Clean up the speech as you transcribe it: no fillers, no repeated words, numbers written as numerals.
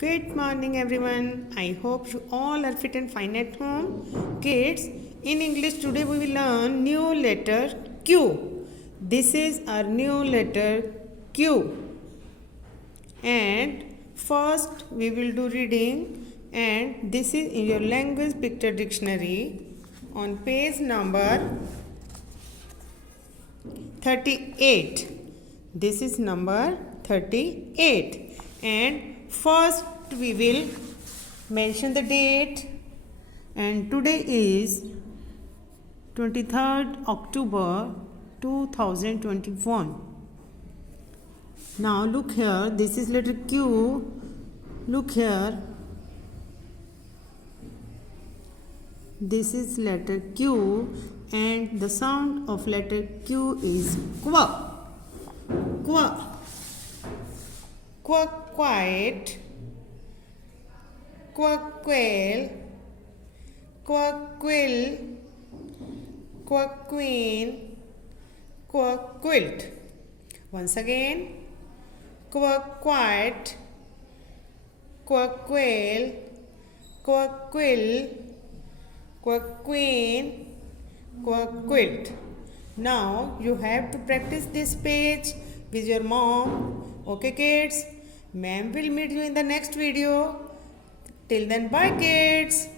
Good morning, everyone. I hope you all are fit and fine at home. Kids, in English today we will learn new letter Q. This is our new letter Q. And first we will do reading, and this is in your language picture dictionary on page number 38. This is number 38. And first we will mention the date, and today is 23rd October 2021. Now look here, this is letter Q. Look here, this is letter Q, and the sound of letter Q is qua. Qua. Qua, quiet. Qua, quail. Qua, quill. Qua, queen. Qua, quilt. Once again. Qua, quiet. Qua, quail. Qua, quill. Qua, queen. Qua, quilt. Now you have to practice this page with your mom. Okay, kids? Ma'am will meet you in the next video. Till then, bye, kids.